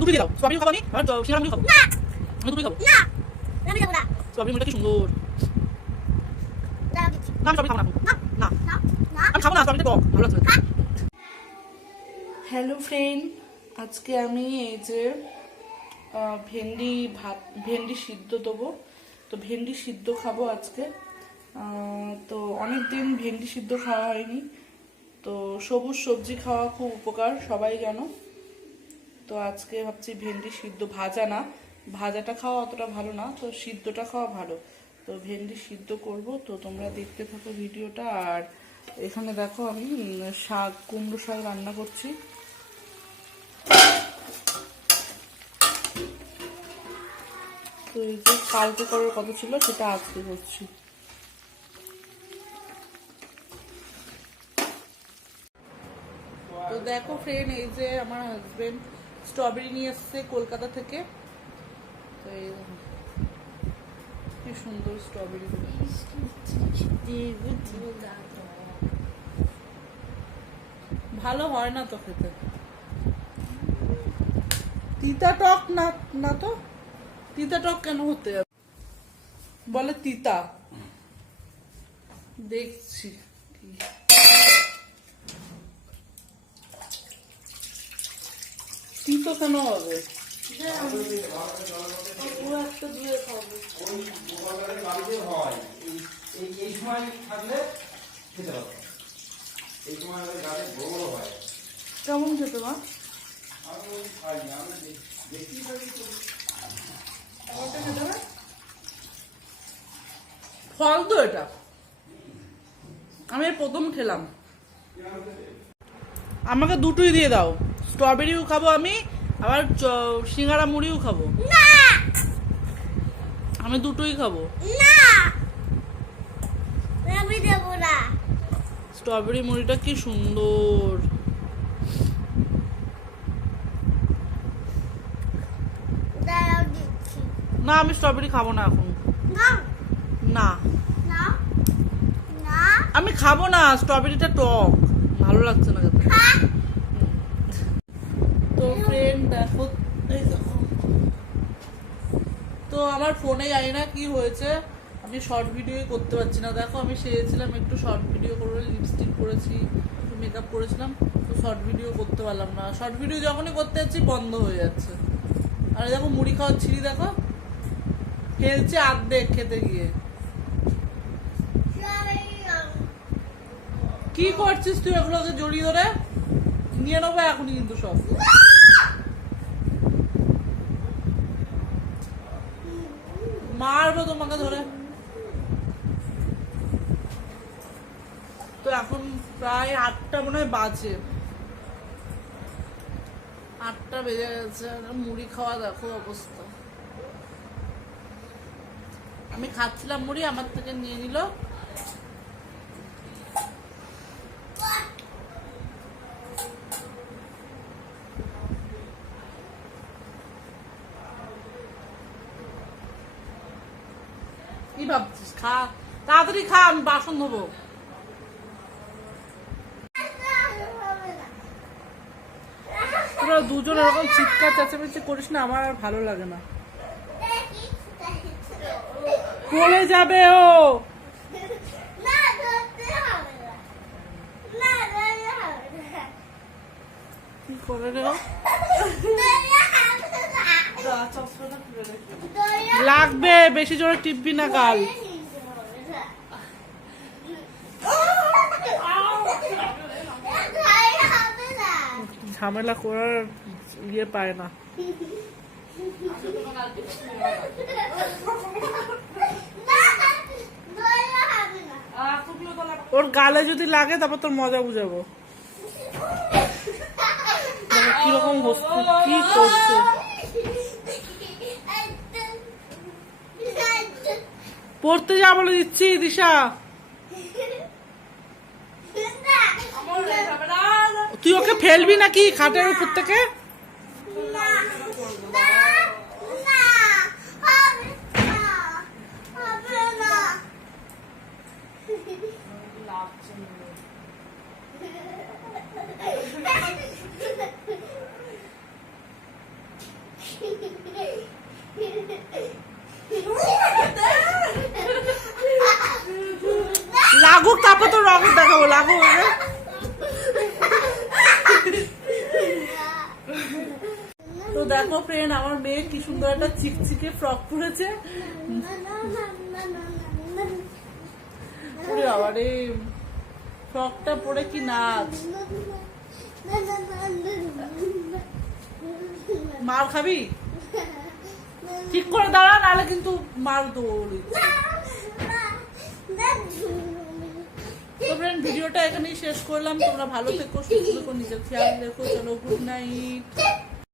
দুটোই দাও। খাব আমি আর সিঙ্গারা মুড়ি খাব না! আমি দুটোই খাব না! আমি না। মুড়িটা কি সুন্দর? না আমি খাব না না। আমি খাব না টক ভালো লাগছে হ্যালো ফ্রেন্ড আজকে আমি এই যে ভেন্ডি ভাত ভেন্ডি সিদ্ধ দেবো। তো ভেন্ডি সিদ্ধ খাব আজকে। তো অনেক দিন ভেন্ডি সিদ্ধ খাওয়া হয়নি। তো সবুজ সবজি খাওয়া খুব উপকার সবাই জানো। তো আজকে ভাবছি ভেন্ডি সিদ্ধ ভাজা না। ভাজাটা খাওয়া অতটা ভালো না, তো সিদ্ধটা খাওয়া ভালো। তো ভেন্ডি সিদ্ধ করব, তো তোমরা দেখতে থাকো ভিডিওটা। আর এখানে দেখো আমি শাক, কুমড়ো শাক রান্না করছি। তো এই যে কালকে করার কথা ছিল, সেটা আজকে করছি। তো দেখো ফ্রেন্ড এই যে আমার হাজবেন্ড স্ট্রবেরি নিয়ে এসছে কলকাতা থেকে। তো কি সুন্দর স্ট্রবেরি ভালো হয় না তো খেতে। তিতা টক না না তো? তিতা টক কেন হতে যাবে? বলে তিতা। দেখছি। কি। তিতো কেন হবে? ও একটা দুয়ে খাবে এই এই সময় থাকলে খেতে হবে এই সময় আমাদের গাছে বড় বড় হয় কেমন খেতে মা? আমি খাই আমি দেখি তো? ফল তো এটা। আমি প্রথম খেলাম। আমাকে দুটোই দিয়ে দাও। স্ট্রবেরিও খাব আমি আবার সিঙ্গারা মুড়িও খাব। না! আমি দুটোই খাব। না! আমি দেবো না। স্ট্রবেরি মুড়িটা কি সুন্দর। না আমি স্ট্রবেরি খাব না এখন। না। আমি খাব না স্ট্রবেরিটা টক। ভালো লাগছে না খেতে। ফ্রেন্ড দেখো এই দেখো তো আমার ফোনে জানি না কি হয়েছে। আমি শর্ট ভিডিও করতে পারছি না। দেখো, আমি চেয়েছিলাম একটু শর্ট ভিডিও করে লিপস্টিক করেছি একটু মেকআপ করেছিলাম, তো শর্ট ভিডিও করতে পারলাম না। শর্ট ভিডিও যখনই করতে যাচ্ছি, বন্ধ হয়ে যাচ্ছে। আর দেখো, মুড়ি খাওয়ার ছিঁড়ি, দেখো। ফেলছে আর্ধেক খেতে গিয়ে। কি করছিস তুই এগুলোকে জড়িয়ে ধরে? নিয়ে নেব এখনই কিন্তু সব। মারবো তোমাকে ধরে। তো এখন প্রায় আটটা মনে হয় বাজে। আটটা বেজে গেছে মুড়ি খাওয়া দেখো অবস্থা। আমি খাচ্ছিলাম মুড়ি, আমার থেকে নিয়ে নিল। ভাবছিস খা। তাড়াতাড়ি খা আমি বাসন ধোবো। তোরা দুজন এরকম চিৎকার চেঁচামেচি করিস না আমার আর ভালো লাগে না। পড়ে যাবে ও। কি করে রে ও? ধরতে হবে না ধরতে লাগবে, বেশি জোরে টিপবি না না ঝামেলা করার ইয়ে পায় না। ওর গালে যদি লাগে, তারপর তোর মজা বুঝাবো। দেখো কীরকম কি করছে? পড়তে যা বলে দিচ্ছি দিশা। তুই ওকে ফেলবি নাকি খাটের উপর থেকে তারপর রঙ দেখাবো লাগুক তো দেখো ফ্রেন্ড আমার মেয়ে কি সুন্দর একটা চিকচিকে ফ্রক পরেছে। ওরে বাবা রে ফ্রকটা পরে কি নাচ? মার খাবি? ঠিক করে দাঁড়া, নাহলে কিন্তু মার দৌড়ি। তো ফ্রেন্ড ভিডিওটা এখানেই শেষ করলাম। তোমরা ভালো থেকো, সুস্থ থেকো, নিজের খেয়াল রেখো, চলো গুড নাইট